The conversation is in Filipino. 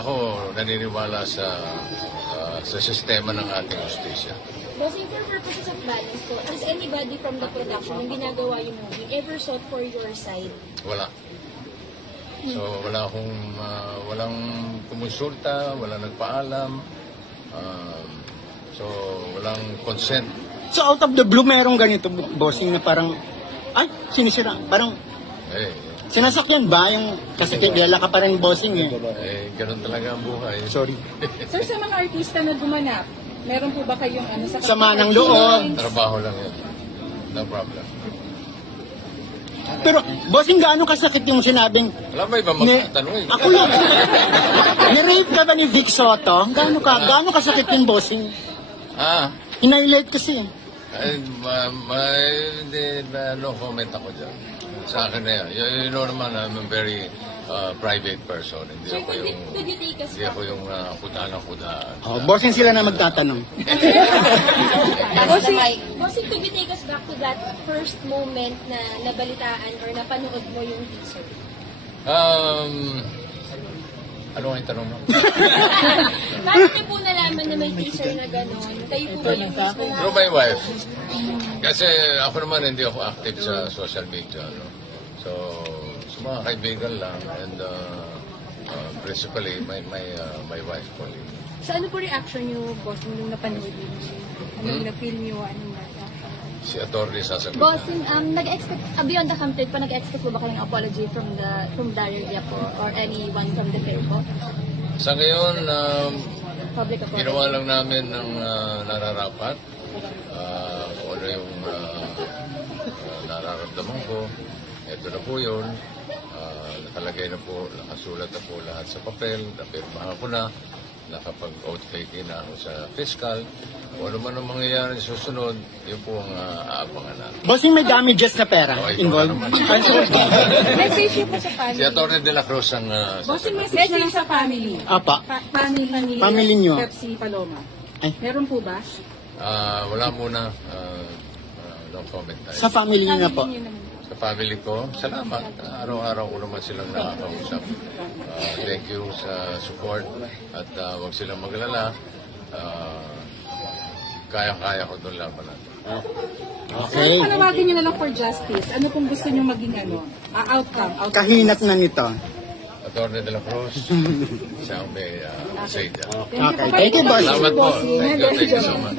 Ako naniniwala sa sistema ng ating justisya. Bossing, for purposes of balance po, has anybody from the production yung ginagawa yung movie ever sought for your side? Wala. So walang kumonsulta, walang nagpaalam, so walang consent. So out of the blue, merong ganito, bossing, na parang, ay, sinisira, parang, sinasakyan ba yung, kasi kilala ka pa rin bossing eh. Ganun talaga ang buhay. Sorry. Sir, sa mga artista na gumanap, meron po ba kayong sama ng loob? Trabaho lang yun. No problem. Pero, bossing, gaano kasakit yung sinabing, Wala ba iba magtatanong? ako lang, ni-rape ka ba ni Vic Soto? Gaano kasakit yung bossing? Hinighlight kasi. No comment ako dyan. Sa akin na yan. You know naman, I'm a very private person. Hindi ako yung kutaan. Bossing sila na magtatanong. Bossing, could you take us back to that first moment na nabalitaan or napanood mo yung teaser? Ano ang tanong mo? Paano niyo po nalaman na may teaser na gano'n? Kayo po ba yung mismo? Through my wife. Kasi ako naman hindi ako active sa social media. No? So, sa mga kaibigan lang and principally my wife po. So ano po reaction niyo, boss, nung napanood niyo? Anong na-feel niyo? Anong Si attorney sasagot. Bossing, nag-expect, beyond the campaign pa, nag-expect po ba kayong apology from Daryl Yap po or anyone from the film po? Sa ngayon, Public apology. ginawa lang namin ng nararapat. Kung ano yung nararamdaman ko. Ito na po yun. Nakalagay na po, nakasulat na po lahat sa papel. Napirmahan ko na. Nakapag-oath taking na ako sa fiscal. Kung ano man ang mangyayari susunod, yun po ang aabangan natin. Bossing, may damages na pera involved. message niyo po sa family? Si Atty. De la Cruz ang Bossing, message niyo sa family. Apa. Family niyo. Pepsi Paloma. Ay. Meron po ba? Wala muna. No comment tayo. Sa family niyo na po. Sa family ko, salamat. Araw-araw ko naman silang nakakausap. Thank you sa support at huwag silang maglala. Kaya-kaya ko doon laban natin. Okay. Sir, panawagin niyo na lang for justice. Ano pong gusto niyo maging outcome? Kahinat na nito. Atty. De la Cruz, siya ang may say dyan. Okay. Thank you, boss. Salamat po. Thank you so much.